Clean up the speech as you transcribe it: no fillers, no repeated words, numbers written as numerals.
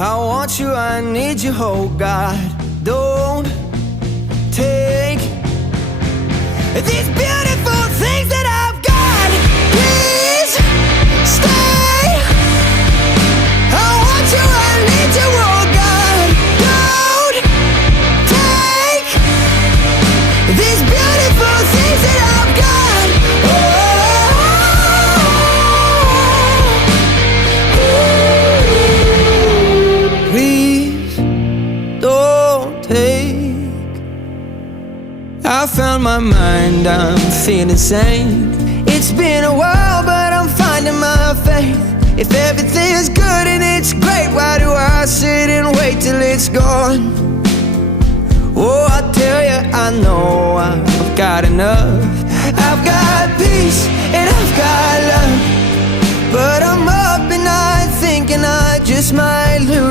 I want you, I need you, oh God. Don't take these beautiful things that I've got. Please stay. I want you, I need you, oh God. Don't take these beautiful things that I've got. Please don't take. I found my mind, I'm feeling sane. It's been a while, but I'm finding my faith. If everything's good and it's great, why do I sit and wait till it's gone? Oh, I tell you, I know I've got enough. I've got peace and I've got love, but I'm up and I thinking I just might lose.